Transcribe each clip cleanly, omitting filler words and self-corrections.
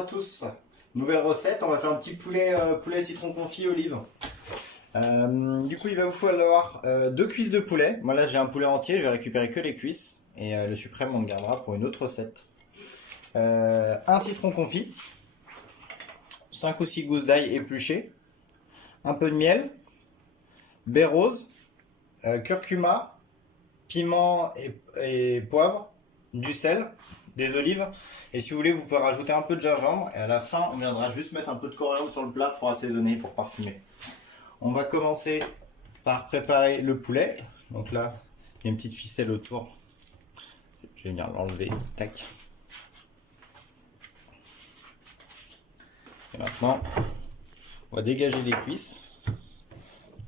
à tous. Nouvelle recette, on va faire un petit poulet citron confit olive. Du coup il va vous falloir 2 cuisses de poulet. Moi là j'ai un poulet entier, je vais récupérer que les cuisses. Et le suprême on le gardera pour une autre recette. Un citron confit, 5 ou 6 gousses d'ail épluchées, un peu de miel, baie rose, curcuma, piment et poivre, du sel, des olives. Et si vous voulez, vous pouvez rajouter un peu de gingembre. Et à la fin, on viendra juste mettre un peu de coriandre sur le plat pour assaisonner, pour parfumer. On va commencer par préparer le poulet. Donc là, il y a une petite ficelle autour. Je vais venir l'enlever. Tac. Et maintenant, on va dégager les cuisses.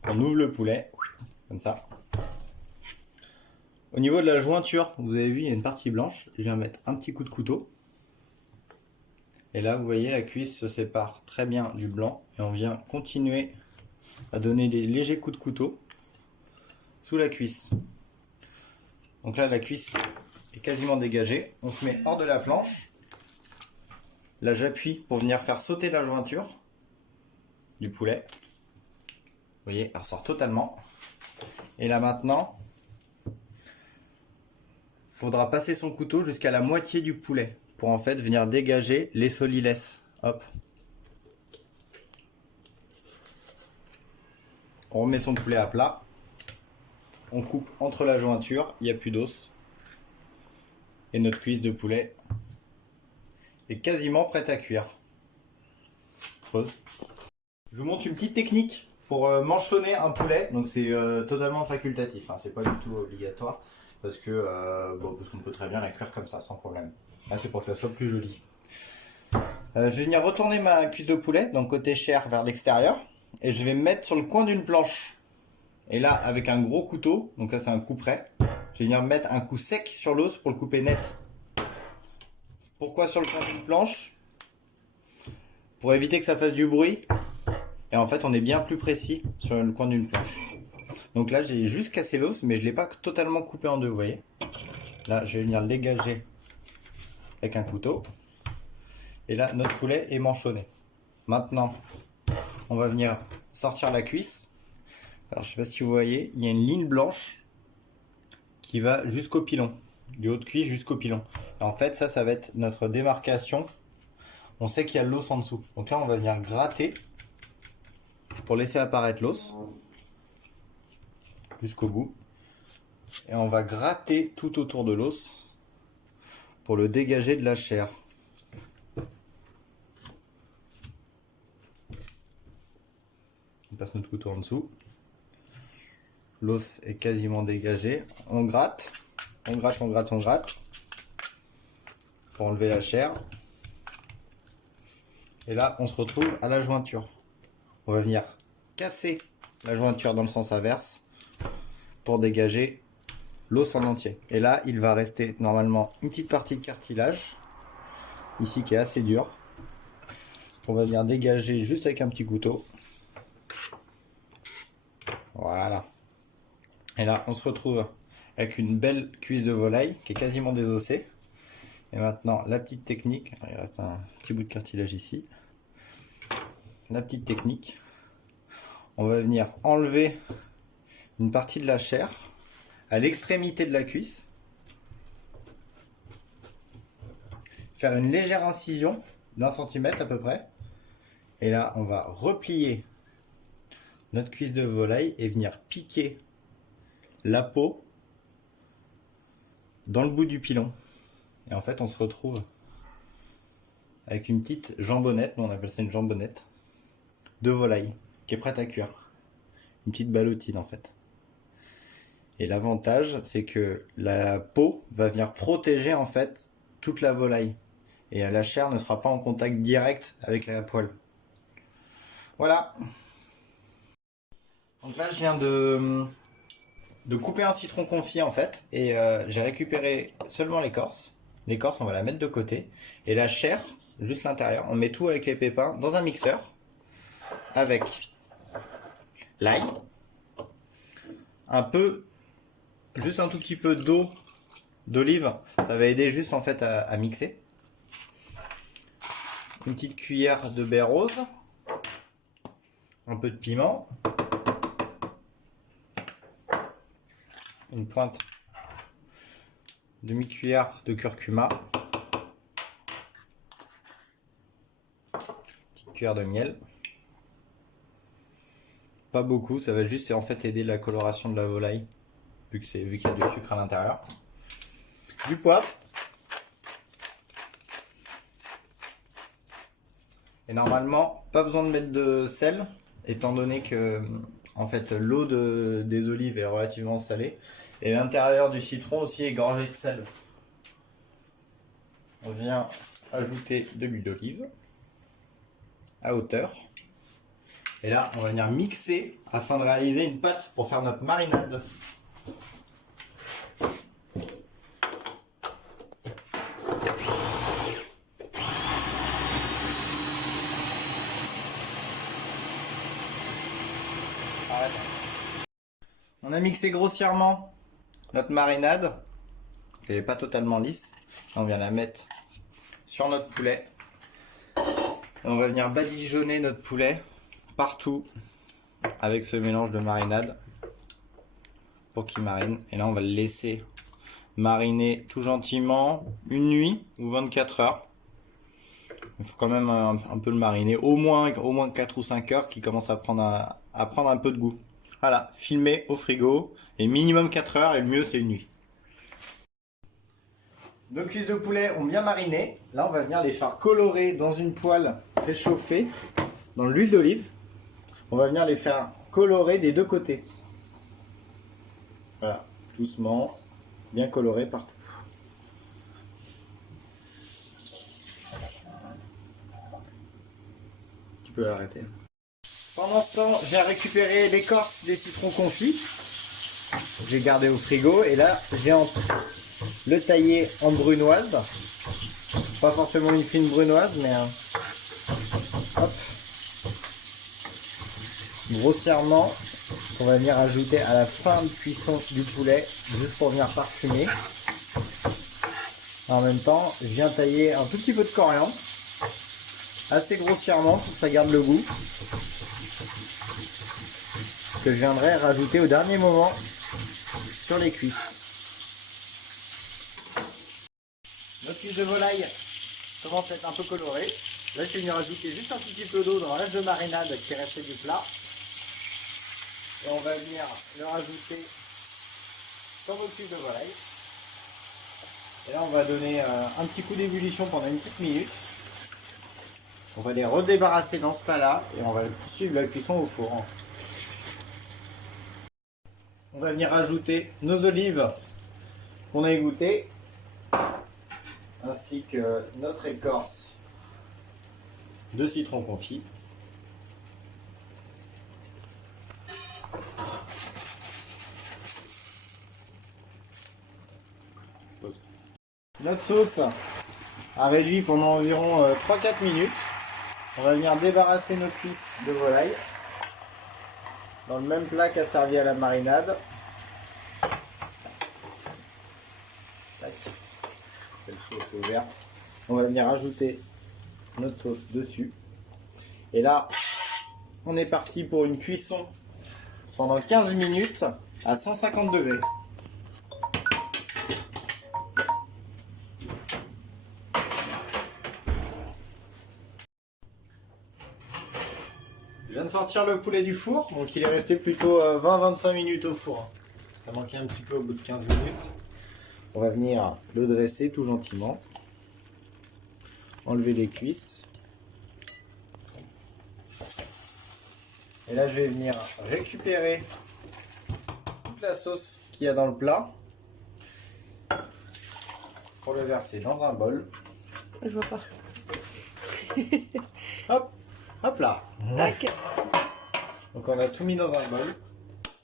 On ouvre le poulet, comme ça. Au niveau de la jointure, vous avez vu, il y a une partie blanche. Je viens mettre un petit coup de couteau. Et là, vous voyez, la cuisse se sépare très bien du blanc. Et on vient continuer à donner des légers coups de couteau sous la cuisse. Donc là, la cuisse est quasiment dégagée. On se met hors de la planche. Là, j'appuie pour venir faire sauter la jointure du poulet. Vous voyez, elle ressort totalement. Et là, maintenant, il faudra passer son couteau jusqu'à la moitié du poulet pour en fait venir dégager les solilès. Hop. On remet son poulet à plat. On coupe entre la jointure, il n'y a plus d'os. Et notre cuisse de poulet est quasiment prête à cuire. Pause. Je vous montre une petite technique pour manchonner un poulet. Donc c'est totalement facultatif, hein. C'est pas du tout obligatoire. Parce qu'on peut très bien la cuire comme ça, sans problème. Là, c'est pour que ça soit plus joli. Je vais venir retourner ma cuisse de poulet, donc côté chair vers l'extérieur. Et je vais me mettre sur le coin d'une planche. Et là, avec un gros couteau, donc là c'est un coup près, je vais venir mettre un coup sec sur l'os pour le couper net. Pourquoi sur le coin d'une planche? Pour éviter que ça fasse du bruit. Et en fait, on est bien plus précis sur le coin d'une planche. Donc là, j'ai juste cassé l'os, mais je ne l'ai pas totalement coupé en deux, vous voyez. Là, je vais venir le dégager avec un couteau. Et là, notre poulet est manchonné. Maintenant, on va venir sortir la cuisse. Alors, je ne sais pas si vous voyez, il y a une ligne blanche qui va jusqu'au pilon. Du haut de cuisse jusqu'au pilon. Et en fait, ça va être notre démarcation. On sait qu'il y a l'os en dessous. Donc là, on va venir gratter pour laisser apparaître l'os jusqu'au bout. Et on va gratter tout autour de l'os pour le dégager de la chair. On passe notre couteau en dessous. L'os est quasiment dégagé. On gratte, on gratte, on gratte, on gratte pour enlever la chair. Et là, on se retrouve à la jointure. On va venir casser la jointure dans le sens inverse pour dégager l'os en entier. Et là, il va rester normalement une petite partie de cartilage, ici qui est assez dur. On va venir dégager juste avec un petit couteau. Voilà. Et là, on se retrouve avec une belle cuisse de volaille qui est quasiment désossée. Et maintenant, la petite technique. Il reste un petit bout de cartilage ici. La petite technique. On va venir enlever une partie de la chair à l'extrémité de la cuisse. Faire une légère incision d'1 centimètre à peu près. Et là, on va replier notre cuisse de volaille et venir piquer la peau dans le bout du pilon. Et en fait, on se retrouve avec une petite jambonnette, nous on appelle ça une jambonnette, de volaille qui est prête à cuire. Une petite ballotine en fait. Et l'avantage, c'est que la peau va venir protéger en fait toute la volaille. Et la chair ne sera pas en contact direct avec la poêle. Voilà. Donc là, je viens de couper un citron confit en fait. Et j'ai récupéré seulement l'écorce. L'écorce, on va la mettre de côté. Et la chair, juste l'intérieur, on met tout avec les pépins dans un mixeur. Avec l'ail. Juste un tout petit peu d'eau, d'olive. Ça va aider juste en fait à mixer. une petite cuillère de baie rose, un peu de piment, une pointe demi-cuillère de curcuma, petite cuillère de miel. Pas beaucoup, ça va juste en fait aider la coloration de la volaille, vu qu'il y a du sucre à l'intérieur. Du poivre. Et normalement, pas besoin de mettre de sel, étant donné que en fait, l'eau des olives est relativement salée. Et l'intérieur du citron aussi est gorgé de sel. On vient ajouter de l'huile d'olive à hauteur. Et là, on va venir mixer afin de réaliser une pâte pour faire notre marinade. On a mixé grossièrement notre marinade. Elle n'est pas totalement lisse. On vient la mettre sur notre poulet. Et on va venir badigeonner notre poulet partout avec ce mélange de marinade pour qu'il marine. Et là, on va le laisser mariner tout gentiment une nuit ou 24 heures. Il faut quand même un peu le mariner, au moins 4 ou 5 heures, qu'il commence à prendre un peu de goût. Voilà, filmer au frigo, et minimum 4 heures, et le mieux c'est une nuit. Nos cuisses de poulet ont bien mariné. Là, on va venir les faire colorer dans une poêle préchauffée, dans l'huile d'olive. On va venir les faire colorer des deux côtés. Voilà, doucement, bien coloré partout. Tu peux l'arrêter. Pendant ce temps, j'ai récupéré l'écorce des citrons confits. J'ai gardé au frigo et là, je viens le tailler en brunoise. Pas forcément une fine brunoise, mais hop, grossièrement. On va venir ajouter à la fin de cuisson du poulet, juste pour venir parfumer. En même temps, je viens tailler un tout petit peu de coriandre, assez grossièrement pour que ça garde le goût. Que je viendrai rajouter au dernier moment sur les cuisses. Notre cuisse de volaille commence à être un peu colorée. Là, je vais venir rajouter juste un petit peu d'eau dans le reste de marinade qui est resté du plat. Et on va venir le rajouter dans nos cuisses de volaille. Et là, on va donner un petit coup d'ébullition pendant une petite minute. On va les redébarrasser dans ce plat-là et on va poursuivre la cuisson au four. On va venir rajouter nos olives qu'on a égouttées, ainsi que notre écorce de citron confit. Notre sauce a réduit pendant environ 3-4 minutes. On va venir débarrasser nos cuisses de volaille dans le même plat qu'a servi à la marinade. Tac. Cette sauce est ouverte. On va venir ajouter notre sauce dessus. Et là, on est parti pour une cuisson pendant 15 minutes à 150 degrés. Je viens de sortir le poulet du four, donc il est resté plutôt 20-25 minutes au four. Ça manquait un petit peu au bout de 15 minutes. On va venir le dresser tout gentiment. Enlever les cuisses. Et là, je vais venir récupérer toute la sauce qu'il y a dans le plat pour le verser dans un bol. Je vois pas. Hop, hop là. Tac. Donc on a tout mis dans un bol.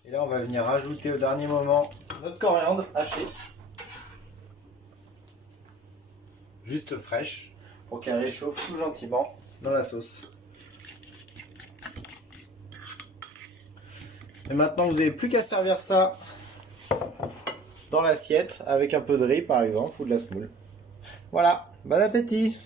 Et là, on va venir rajouter au dernier moment notre coriandre hachée. Juste fraîche pour qu'elle réchauffe tout gentiment dans la sauce. Et maintenant, vous n'avez plus qu'à servir ça dans l'assiette avec un peu de riz par exemple ou de la semoule. Voilà, bon appétit!